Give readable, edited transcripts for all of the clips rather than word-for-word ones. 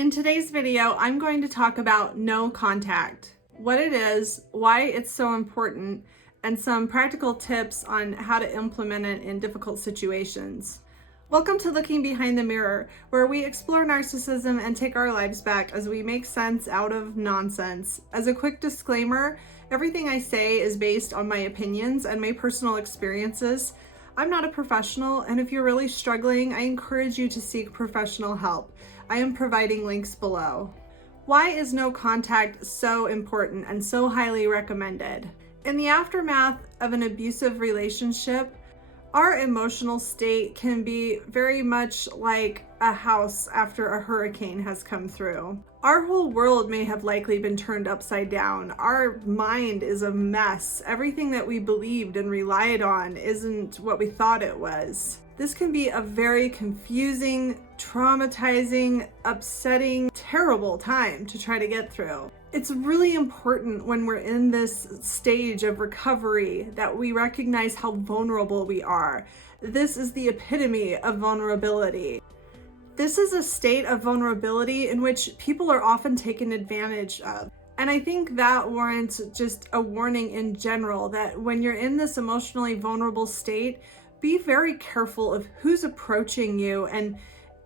In today's video, I'm going to talk about no contact, what it is, why it's so important, and some practical tips on how to implement it in difficult situations. Welcome to Looking Behind the Mirror, where we explore narcissism and take our lives back as we make sense out of nonsense. As a quick disclaimer, everything I say is based on my opinions and my personal experiences. I'm not a professional, and if you're really struggling, I encourage you to seek professional help. I am providing links below. Why is no contact so important and so highly recommended? In the aftermath of an abusive relationship, our emotional state can be very much like a house after a hurricane has come through. Our whole world may have likely been turned upside down. Our mind is a mess. Everything that we believed and relied on isn't what we thought it was. This can be a very confusing, traumatizing, upsetting, terrible time to try to get through. It's really important when we're in this stage of recovery that we recognize how vulnerable we are. This is the epitome of vulnerability. This is a state of vulnerability in which people are often taken advantage of. And I think that warrants just a warning in general that when you're in this emotionally vulnerable state, be very careful of who's approaching you and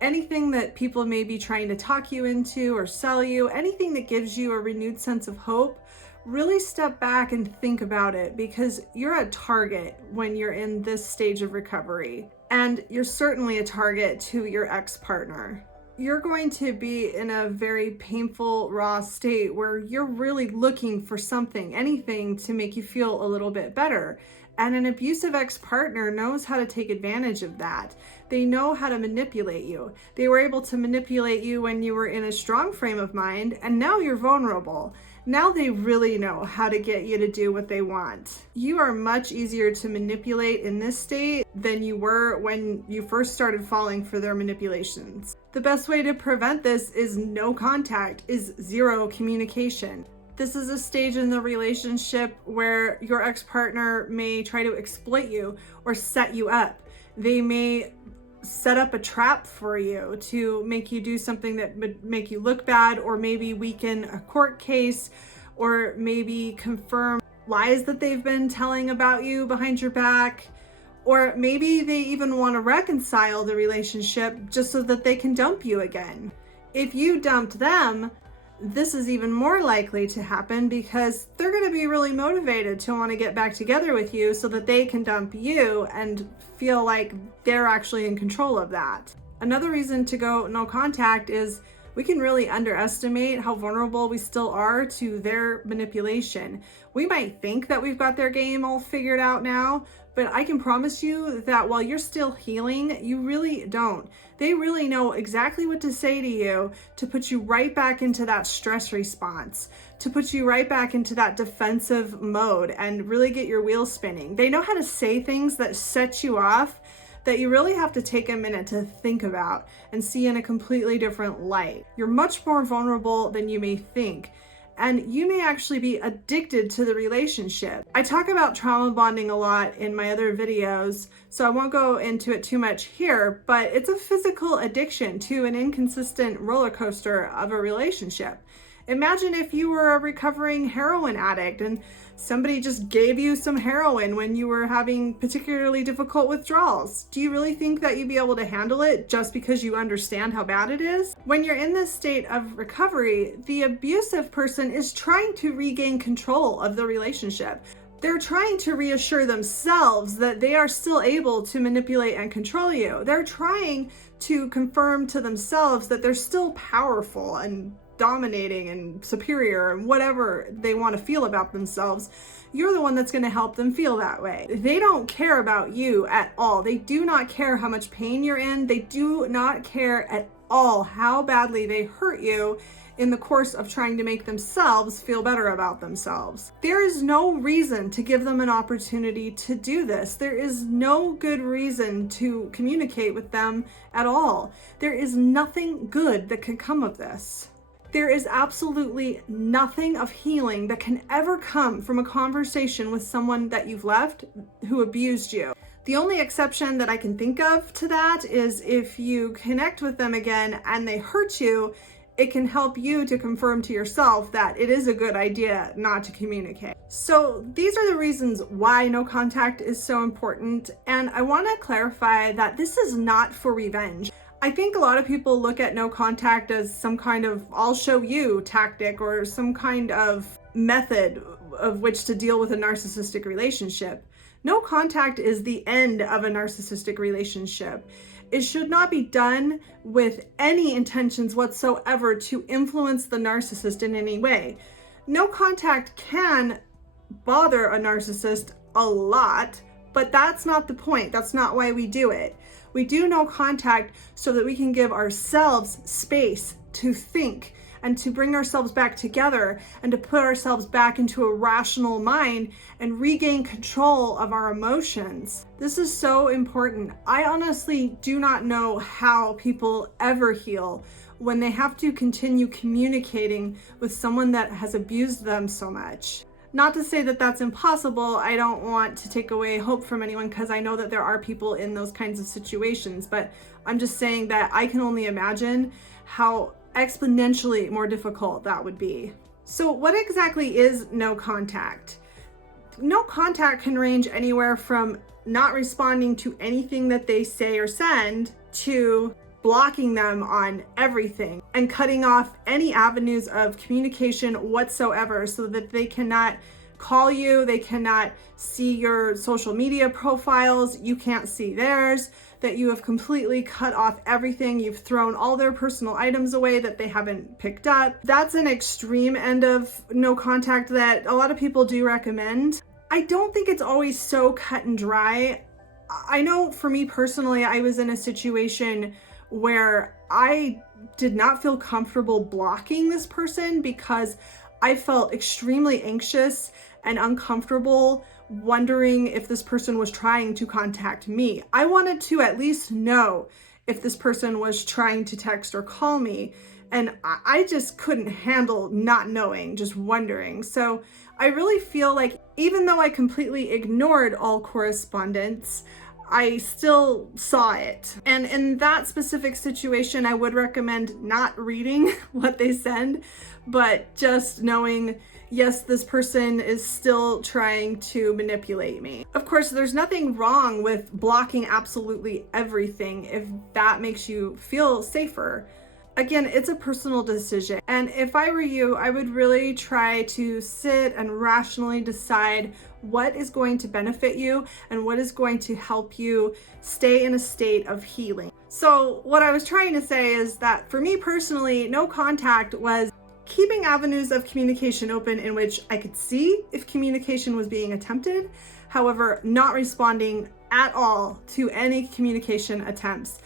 anything that people may be trying to talk you into or sell you, anything that gives you a renewed sense of hope. Really step back and think about it, because you're a target when you're in this stage of recovery. And you're certainly a target to your ex-partner. You're going to be in a very painful, raw state where you're really looking for something, anything to make you feel a little bit better. And an abusive ex-partner knows how to take advantage of that. They know how to manipulate you. They were able to manipulate you when you were in a strong frame of mind, and now you're vulnerable. Now they really know how to get you to do what they want. You are much easier to manipulate in this state than you were when you first started falling for their manipulations. The best way to prevent this is no contact, is zero communication. This is a stage in the relationship where your ex-partner may try to exploit you or set you up. They may set up a trap for you to make you do something that would make you look bad, or maybe weaken a court case, or maybe confirm lies that they've been telling about you behind your back, or maybe they even want to reconcile the relationship just so that they can dump you again. If you dumped them, this is even more likely to happen because they're going to be really motivated to want to get back together with you so that they can dump you and feel like they're actually in control of that. Another reason to go no contact is we can really underestimate how vulnerable we still are to their manipulation. We might think that we've got their game all figured out now, but I can promise you that while you're still healing, you really don't. They really know exactly what to say to you to put you right back into that stress response, to put you right back into that defensive mode and really get your wheels spinning. They know how to say things that set you off that you really have to take a minute to think about and see in a completely different light. You're much more vulnerable than you may think, and you may actually be addicted to the relationship. I talk about trauma bonding a lot in my other videos, so I won't go into it too much here, but it's a physical addiction to an inconsistent roller coaster of a relationship. Imagine if you were a recovering heroin addict and somebody just gave you some heroin when you were having particularly difficult withdrawals. Do you really think that you'd be able to handle it just because you understand how bad it is? When you're in this state of recovery, the abusive person is trying to regain control of the relationship. They're trying to reassure themselves that they are still able to manipulate and control you. They're trying to confirm to themselves that they're still powerful and dominating and superior and whatever they want to feel about themselves. You're the one that's going to help them feel that way. They don't care about you at all. They do not care how much pain you're in. They do not care at all how badly they hurt you in the course of trying to make themselves feel better about themselves. There is no reason to give them an opportunity to do this. There is no good reason to communicate with them at all. There is nothing good that can come of this. There is absolutely nothing of healing that can ever come from a conversation with someone that you've left who abused you. The only exception that I can think of to that is if you connect with them again and they hurt you it can help you to confirm to yourself that it is a good idea not to communicate. So these are the reasons why no contact is so important. And I want to clarify that this is not for revenge. I think a lot of people look at no contact as some kind of I'll show you tactic or some kind of method of which to deal with a narcissistic relationship. No contact is the end of a narcissistic relationship. It should not be done with any intentions whatsoever to influence the narcissist in any way. No contact can bother a narcissist a lot, but that's not the point. That's not why we do it. We do no contact so that we can give ourselves space to think and to bring ourselves back together and to put ourselves back into a rational mind and regain control of our emotions. This is so important. I honestly do not know how people ever heal when they have to continue communicating with someone that has abused them so much. Not to say that that's impossible. I don't want to take away hope from anyone because I know that there are people in those kinds of situations, but I'm just saying that I can only imagine how exponentially more difficult that would be. So what exactly is no contact? No contact can range anywhere from not responding to anything that they say or send to blocking them on everything and cutting off any avenues of communication whatsoever so that they cannot call you, they cannot see your social media profiles, you can't see theirs, that you have completely cut off everything, you've thrown all their personal items away that they haven't picked up. That's an extreme end of no contact that a lot of people do recommend. I don't think it's always so cut and dry. I know for me personally, I was in a situation where I did not feel comfortable blocking this person because I felt extremely anxious and uncomfortable wondering if this person was trying to contact me. I wanted to at least know if this person was trying to text or call me, and I just couldn't handle not knowing, just wondering. So I really feel like even though I completely ignored all correspondence, I still saw it. And in that specific situation, I would recommend not reading what they send, but just knowing, yes, this person is still trying to manipulate me. Of course, there's nothing wrong with blocking absolutely everything if that makes you feel safer. Again, it's a personal decision. And if I were you, I would really try to sit and rationally decide what is going to benefit you and what is going to help you stay in a state of healing. So what I was trying to say is that for me personally, no contact was keeping avenues of communication open in which I could see if communication was being attempted, however, not responding at all to any communication attempts.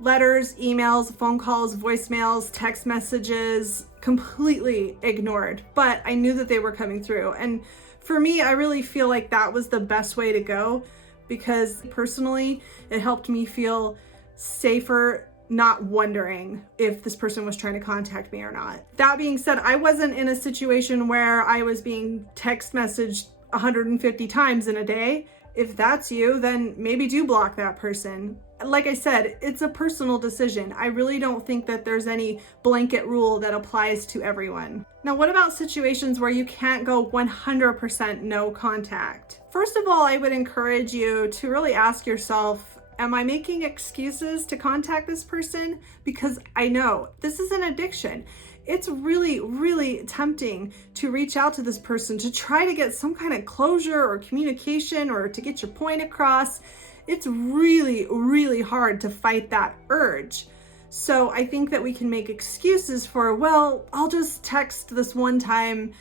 Letters, emails, phone calls, voicemails, text messages, completely ignored, but I knew that they were coming through. And for me, I really feel like that was the best way to go because personally, it helped me feel safer not wondering if this person was trying to contact me or not. That being said, I wasn't in a situation where I was being text messaged 150 times in a day. If that's you, then maybe do block that person. Like I said, it's a personal decision. I really don't think that there's any blanket rule that applies to everyone. Now, what about situations where you can't go 100% no contact? First of all, I would encourage you to really ask yourself, am I making excuses to contact this person? Because I know this is an addiction. It's really, really tempting to reach out to this person to try to get some kind of closure or communication or to get your point across. It's really, really hard to fight that urge. So I think that we can make excuses for, well, I'll just text this one time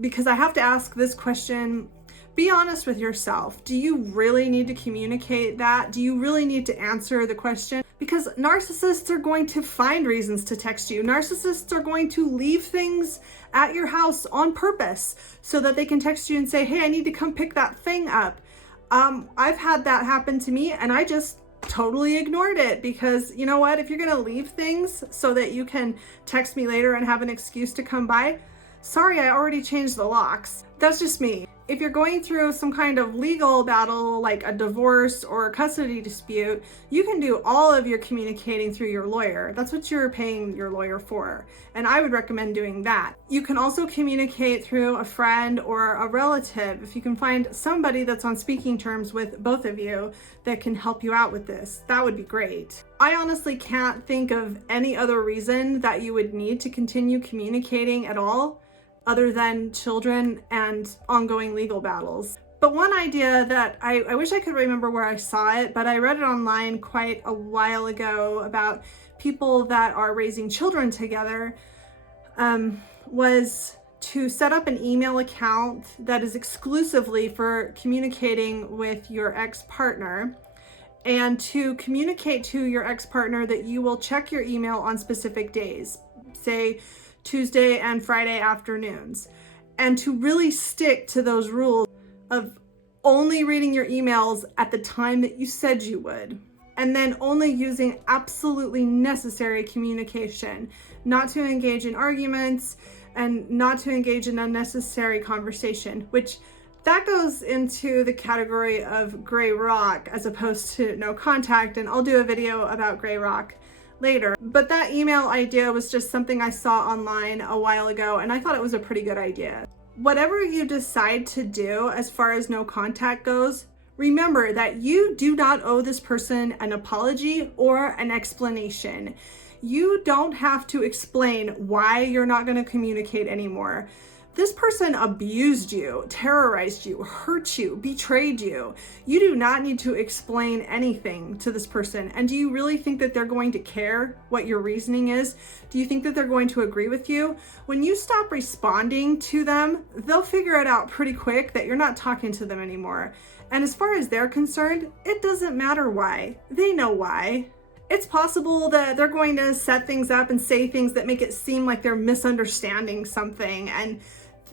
because I have to ask this question. Be honest with yourself. Do you really need to communicate that? Do you really need to answer the question? Because narcissists are going to find reasons to text you. Narcissists are going to leave things at your house on purpose so that they can text you and say, hey, I need to come pick that thing up. I've had that happen to me and I just totally ignored it because you know what? If you're gonna leave things so that you can text me later and have an excuse to come by, sorry, I already changed the locks. That's just me. If you're going through some kind of legal battle, like a divorce or a custody dispute, you can do all of your communicating through your lawyer. That's what you're paying your lawyer for. And I would recommend doing that. You can also communicate through a friend or a relative. If you can find somebody that's on speaking terms with both of you that can help you out with this, that would be great. I honestly can't think of any other reason that you would need to continue communicating at all, other than children and ongoing legal battles. But one idea that I wish I could remember where I saw it, but I read it online quite a while ago about people that are raising children together, was to set up an email account that is exclusively for communicating with your ex-partner, and to communicate to your ex-partner that you will check your email on specific days, say Tuesday and Friday afternoons, and to really stick to those rules of only reading your emails at the time that you said you would, and then only using absolutely necessary communication, not to engage in arguments and not to engage in unnecessary conversation, which that goes into the category of gray rock as opposed to no contact, and I'll do a video about gray rock later. But that email idea was just something I saw online a while ago, and I thought it was a pretty good idea. Whatever you decide to do as far as no contact goes, remember that you do not owe this person an apology or an explanation. You don't have to explain why you're not going to communicate anymore. This person abused you, terrorized you, hurt you, betrayed you. You do not need to explain anything to this person. And do you really think that they're going to care what your reasoning is? Do you think that they're going to agree with you? When you stop responding to them, they'll figure it out pretty quick that you're not talking to them anymore. And as far as they're concerned, it doesn't matter why. They know why. It's possible that they're going to set things up and say things that make it seem like they're misunderstanding something, and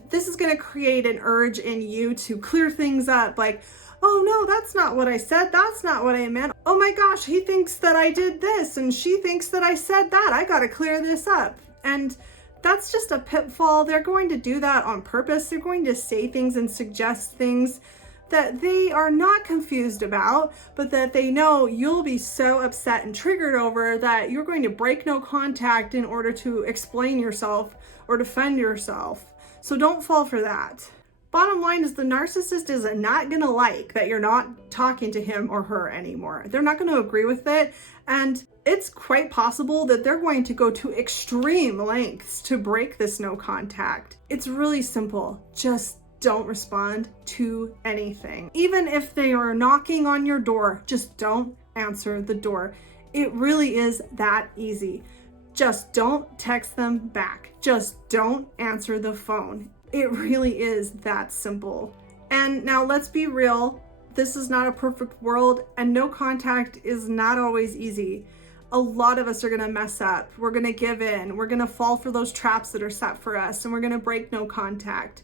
this is going to create an urge in you to clear things up, like, oh no, that's not what I said, that's not what I meant. Oh my gosh, he thinks that I did this and she thinks that I said that. I got to clear this up. And that's just a pitfall. They're going to do that on purpose. They're going to say things and suggest things that they are not confused about, but that they know you'll be so upset and triggered over that you're going to break no contact in order to explain yourself or defend yourself. So don't fall for that. Bottom line is the narcissist is not gonna like that you're not talking to him or her anymore. They're not gonna agree with it, and it's quite possible that they're going to go to extreme lengths to break this no contact. It's really simple. Just don't respond to anything. Even if they are knocking on your door, just don't answer the door. It really is that easy. Just don't text them back. Just don't answer the phone. It really is that simple. And now let's be real. This is not a perfect world, and no contact is not always easy. A lot of us are gonna mess up. We're gonna give in. We're gonna fall for those traps that are set for us, and we're gonna break no contact.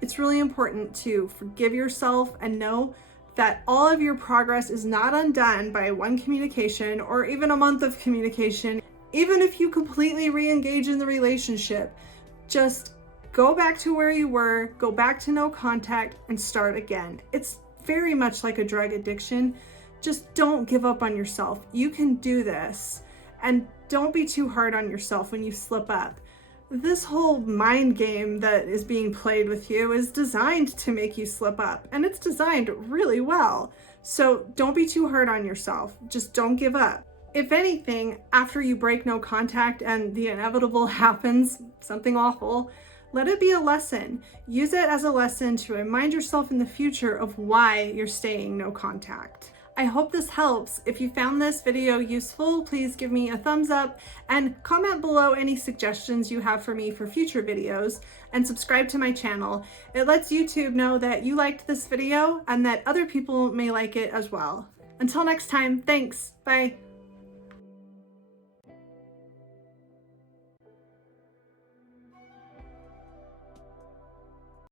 It's really important to forgive yourself and know that all of your progress is not undone by one communication or even a month of communication. Even if you completely re-engage in the relationship, just go back to where you were, go back to no contact, and start again. It's very much like a drug addiction. Just don't give up on yourself. You can do this. And don't be too hard on yourself when you slip up. This whole mind game that is being played with you is designed to make you slip up, and it's designed really well. So don't be too hard on yourself. Just don't give up. If anything, after you break no contact and the inevitable happens, something awful, let it be a lesson. Use it as a lesson to remind yourself in the future of why you're staying no contact. I hope this helps. If you found this video useful, please give me a thumbs up and comment below any suggestions you have for me for future videos, and subscribe to my channel. It lets YouTube know that you liked this video and that other people may like it as well. Until next time, thanks. Bye.